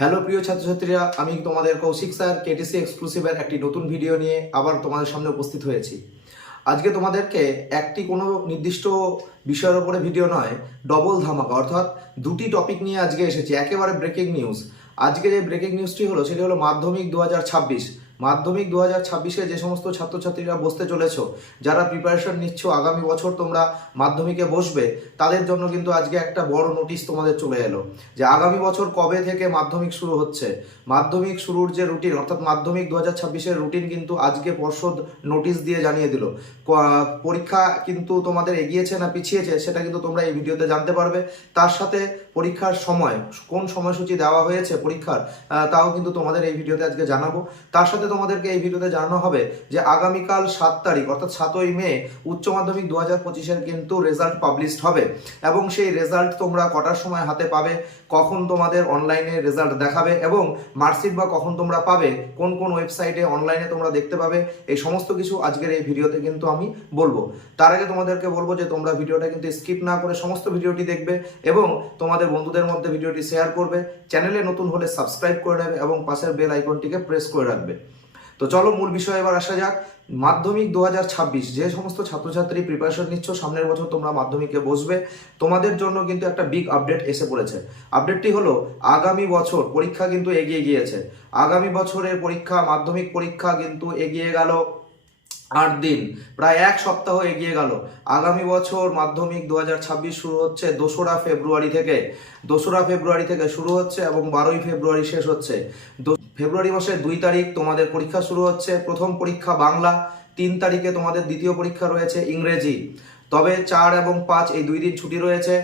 Hello প্রিয় ছাত্রছাত্রীরা, আমি তোমাদের কৌশিক স্যার কেটিসি এক্সক্লুসিভের একটি নতুন ভিডিও নিয়ে আবার তোমাদের সামনে উপস্থিত হয়েছি। আজকে তোমাদেরকে একটি কোনো নির্দিষ্ট বিষয়ের ওপরে ভিডিও নয় ডবল ধামাকা, অর্থাৎ দুটি টপিক নিয়ে আজকে এসেছি। একেবারে ব্রেকিং নিউজ আজকে যে ব্রেকিং নিউজটি হলো, সেটি হলো মাধ্যমিক দু হাজার ছাব্বিশ। মাধ্যমিক দু হাজার ছাব্বিশে যে সমস্ত ছাত্রছাত্রীরা বসতে চলেছ, যারা প্রিপারেশন নিচ্ছ, আগামী বছর তোমরা মাধ্যমিকে বসবে, তাদের জন্য কিন্তু আজকে একটা বড় নোটিশ তোমাদের চলে এলো যে আগামী বছর কবে থেকে মাধ্যমিক শুরু হচ্ছে। মাধ্যমিক শুরুর যে রুটিন অর্থাৎ মাধ্যমিক দু হাজার ছাব্বিশের রুটিন কিন্তু আজকে পর্ষদ নোটিশ দিয়ে জানিয়ে দিল। পরীক্ষা কিন্তু তোমাদের এগিয়েছে না পিছিয়েছে, সেটা কিন্তু তোমরা এই ভিডিওতে জানতে পারবে। তার সাথে পরীক্ষার সময়, কোন সময়সূচি দেওয়া হয়েছে পরীক্ষার তাও কিন্তু তোমাদের এই ভিডিওতে আজকে জানাব। তার সাথে তোমাদেরকে এই ভিডিওতে জানানো হবে যে আগামীকাল সাত তারিখ, অর্থাৎ সাতই মে, উচ্চ মাধ্যমিক দু হাজার কিন্তু রেজাল্ট পাবলিশড হবে। এবং সেই রেজাল্ট তোমরা কটার সময় হাতে পাবে, কখন তোমাদের অনলাইনে রেজাল্ট দেখাবে এবং মার্কশিট বা কখন তোমরা পাবে, কোন কোন ওয়েবসাইটে অনলাইনে তোমরা দেখতে পাবে, এই সমস্ত কিছু আজকের এই ভিডিওতে কিন্তু আমি বলব। তার আগে তোমাদেরকে বলব যে তোমরা ভিডিওটা কিন্তু স্কিপ না করে সমস্ত ভিডিওটি দেখবে এবং তোমাদের বন্ধুদের মধ্যে ভিডিওটি শেয়ার করবে চ্যানেলে নতুন হলে সাবস্ক্রাইব করে নেবে এবং পাশের বেল আইকনটিকে প্রেস করে রাখবে। তো চলো মূল বিষয়ে এবার আসা যাক। মাধ্যমিক দু হাজার ছাব্বিশ, যে সমস্ত ছাত্রছাত্রী প্রিপারেশন নিচ্ছ, সামনের বছর তোমরা মাধ্যমিকে বসবে। তোমাদের জন্য কিন্তু একটা বিগ আপডেট এসে পড়েছে। আপডেটটি হলো, আগামী বছর পরীক্ষা কিন্তু এগিয়ে গিয়েছে। আগামী বছরের পরীক্ষা, মাধ্যমিক পরীক্ষা কিন্তু এগিয়ে গেল আট দিন, প্রায় এক সপ্তাহ এগিয়ে গেল। আগামী বছর মাধ্যমিক দু হাজার ছাব্বিশ শুরু হচ্ছে দোসরা ফেব্রুয়ারি থেকে। দোসরা ফেব্রুয়ারি থেকে শুরু হচ্ছে এবং বারোই ফেব্রুয়ারি শেষ হচ্ছে। ফেব্রুয়ারি মাসের দুই তারিখ তোমাদের পরীক্ষা শুরু হচ্ছে। প্রথম পরীক্ষা বাংলা, তিন তারিখে তোমাদের দ্বিতীয় পরীক্ষা রয়েছে ইংরেজি। তবে চার এবং পাঁচ এই দুই দিন ছুটি রয়েছে।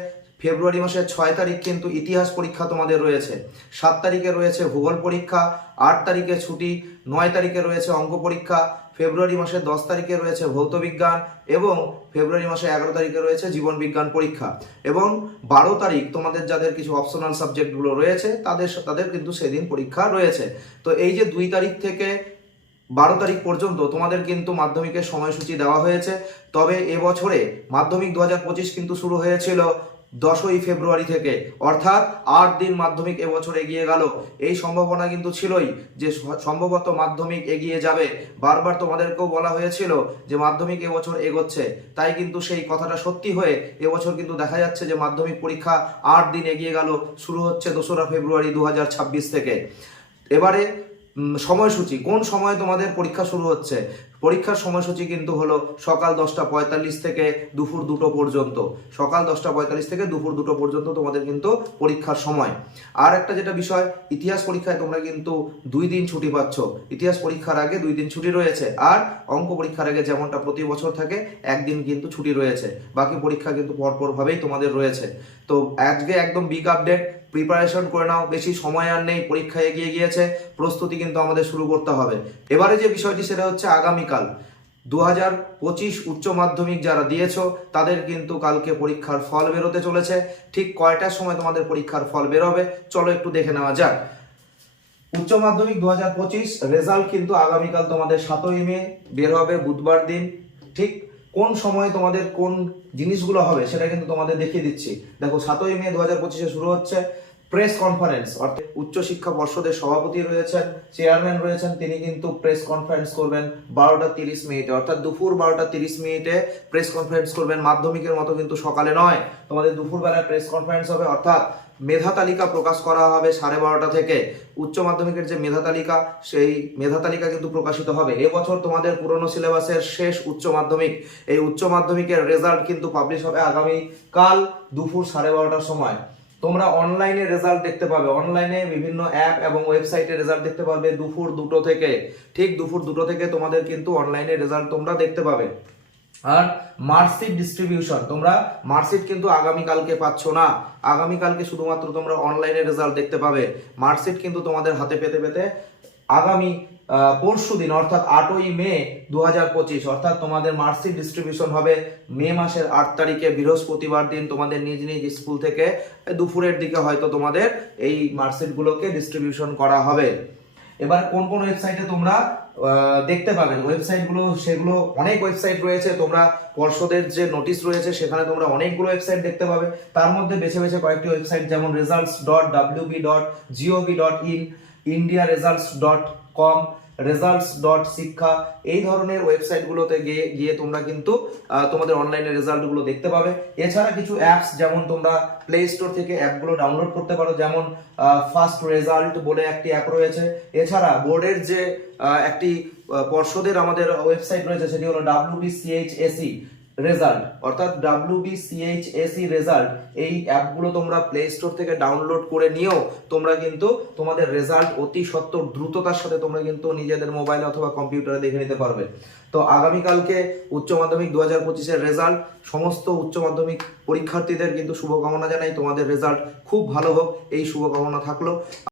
ফেব্রুয়ারি মাসের ছয় তারিখ কিন্তু ইতিহাস পরীক্ষা তোমাদের রয়েছে। সাত তারিখে রয়েছে ভূগোল পরীক্ষা, আট তারিখে ছুটি, নয় তারিখে রয়েছে অঙ্ক পরীক্ষা, ফেব্রুয়ারি মাসের দশ তারিখে রয়েছে ভৌত বিজ্ঞান এবং ফেব্রুয়ারি মাসে এগারো তারিখে রয়েছে জীবন বিজ্ঞান পরীক্ষা। এবং বারো তারিখ তোমাদের যাদের কিছু অপশনাল সাবজেক্টগুলো রয়েছে, তাদের তাদের কিন্তু সেদিন পরীক্ষা রয়েছে। তো এই যে দুই তারিখ থেকে বারো তারিখ পর্যন্ত তোমাদের কিন্তু মাধ্যমিকের সময়সূচি দেওয়া হয়েছে। তবে এবছরে মাধ্যমিক দু হাজার পঁচিশ কিন্তু শুরু হয়েছিল দশই ফেব্রুয়ারি থেকে। অর্থাৎ আট দিন মাধ্যমিক এবছর এগিয়ে গেল। এই সম্ভাবনা কিন্তু ছিলই যে সম্ভবত মাধ্যমিক এগিয়ে যাবে। বারবার তোমাদেরকেও বলা হয়েছিল যে মাধ্যমিক এবছর এগোচ্ছে। তাই কিন্তু সেই কথাটা সত্যি হয়ে এবছর কিন্তু দেখা যাচ্ছে যে মাধ্যমিক পরীক্ষা আট দিন এগিয়ে গেল। শুরু হচ্ছে দোসরা ফেব্রুয়ারি দু হাজার ছাব্বিশ থেকে। এবারে সময়সূচি, কোন সময়ে তোমাদের পরীক্ষা শুরু হচ্ছে? পরীক্ষার সময়সূচি কিন্তু হলো সকাল দশটা পঁয়তাল্লিশ থেকে দুপুর দুটো পর্যন্ত। সকাল দশটা পঁয়তাল্লিশ থেকে দুপুর দুটো পর্যন্ত তোমাদের কিন্তু পরীক্ষার সময়। আর একটা যেটা বিষয়, ইতিহাস পরীক্ষায় তোমরা কিন্তু দুই দিন ছুটি পাচ্ছ। ইতিহাস পরীক্ষার আগে দুই দিন ছুটি রয়েছে। আর অঙ্ক পরীক্ষার আগে যেমনটা প্রতি বছর থাকে, একদিন কিন্তু ছুটি রয়েছে। বাকি পরীক্ষা কিন্তু পরপরভাবেই তোমাদের রয়েছে। তো আজকে একদম বিগ আপডেট প্রিপারেশন করে নাও, বেশি সময় আর নেই পরীক্ষা এগিয়ে গিয়েছে, প্রস্তুতি কিন্তু আমাদের শুরু করতে হবে। এবারে যে বিষয়টি সেটা হচ্ছে আগামীকাল। দু হাজার পঁচিশ উচ্চ মাধ্যমিক যারা দিয়েছ, তাদের কিন্তু কালকে পরীক্ষার ফল বেরোতে চলেছে। ঠিক কয়টার সময় তোমাদের পরীক্ষার ফল বেরোবে, চলো একটু দেখে নেওয়া যাক। উচ্চ মাধ্যমিক দু হাজার পঁচিশ রেজাল্ট কিন্তু আগামীকাল তোমাদের সাতই মে বের হবে, বুধবার দিন। ঠিক কোন সময় তোমাদের কোন জিনিসগুলো হবে, সেটা কিন্তু তোমাদের দেখিয়ে দিচ্ছি। দেখো, সাতই মে দু হাজার পঁচিশে শুরু হচ্ছে প্রেস কনফারেন্স, অর্থাৎ উচ্চশিক্ষা পর্ষদের সভাপতি রয়েছেন, চেয়ারম্যান রয়েছেন, তিনি কিন্তু প্রেস কনফারেন্স করবেন বারোটা তিরিশ মিনিটে, অর্থাৎ দুপুর বারোটা তিরিশ মিনিটে প্রেস কনফারেন্স করবেন। মাধ্যমিকের মতো কিন্তু সকালে নয়, তোমাদের দুপুরবেলায় প্রেস কনফারেন্স হবে, অর্থাৎ মেধা তালিকা প্রকাশ করা হবে সাড়ে বারোটা থেকে। উচ্চ মাধ্যমিকের যে মেধা তালিকা, সেই মেধা তালিকা কিন্তু প্রকাশিত হবে। এবছর তোমাদের পুরনো সিলেবাসের শেষ উচ্চ মাধ্যমিক, এই উচ্চ মাধ্যমিকের রেজাল্ট কিন্তু পাবলিশ হবে আগামী কাল দুপুর সাড়ে বারোটার সময়। তোমরা অনলাইনে রেজাল্ট দেখতে পাবে। অনলাইনে বিভিন্ন অ্যাপ এবং ওয়েবসাইটে রেজাল্ট দেখতে পাবে দুপুর দুটো থেকে। ঠিক দুপুর দুটো থেকে তোমাদের কিন্তু অনলাইনে রেজাল্ট তোমরা দেখতে পাবে। আর মার্কশিট ডিস্ট্রিবিউশন তোমরা মার্কশিট কিন্তু আগামী কালকে পাচ্ছ না। আগামী কালকে শুধুমাত্র তোমরা অনলাইনে রেজাল্ট দেখতে পাবে। মার্কশিট কিন্তু তোমাদের হাতে পেতে পেতে আগামী পরশু দিন, অর্থাৎ আটই মে দু হাজার পঁচিশ, অর্থাৎ তোমাদের মার্কশিট ডিস্ট্রিবিউশন হবে মে মাসের আট তারিখে, বৃহস্পতিবার দিন তোমাদের নিজ নিজ স্কুল থেকে দুপুরের দিকে হয়তো তোমাদের এই মার্কশিটগুলোকে ডিস্ট্রিবিউশন করা হবে। এবার কোন কোন ওয়েবসাইটে তোমরা দেখতে পাবেন ওয়েবসাইটগুলো সেগুলো অনেক ওয়েবসাইট রয়েছে, তোমরা পর্ষদের যে নোটিশ রয়েছে, সেখানে তোমরা অনেকগুলো ওয়েবসাইট দেখতে পাবে। তার মধ্যে বেছে বেছে কয়েকটি ওয়েবসাইট যেমন results dot WB dot GOV dot in India results dot com results dot Shiksha এই ধরনের ওয়েবসাইটগুলোতে গিয়ে গিয়ে তোমরা কিন্তু তোমাদের অনলাইনে রেজাল্টগুলো দেখতে পাবে। এছাড়া কিছু অ্যাপস যেমন তোমরা প্লে স্টোর থেকে অ্যাপগুলো ডাউনলোড করতে পারো, যেমন ফার্স্ট রেজাল্ট বলে একটি অ্যাপ রয়েছে। এছাড়া বোর্ডের যে একটি পর্ষদের আমাদের ওয়েবসাইট রয়েছে, সেটি হলো ডাব্লিউবিসিএইচএসি রেজাল্ট অর্থাৎ ডাব্লিউবিসিএইচএসি রেজাল্ট এই অ্যাপগুলো তোমরা প্লে স্টোর থেকে ডাউনলোড করে নিয়েও তোমরা কিন্তু তোমাদের রেজাল্ট অতি সত্বর দ্রুততার সাথে তোমরা কিন্তু নিজেদের মোবাইলে অথবা কম্পিউটারে দেখে নিতে পারবে। তো আগামীকালকে উচ্চ মাধ্যমিক দু হাজার পঁচিশের রেজাল্ট সমস্ত উচ্চ মাধ্যমিক পরীক্ষার্থীদের কিন্তু শুভকামনা জানাই। তোমাদের রেজাল্ট খুব ভালো হোক, এই শুভকামনা থাকল।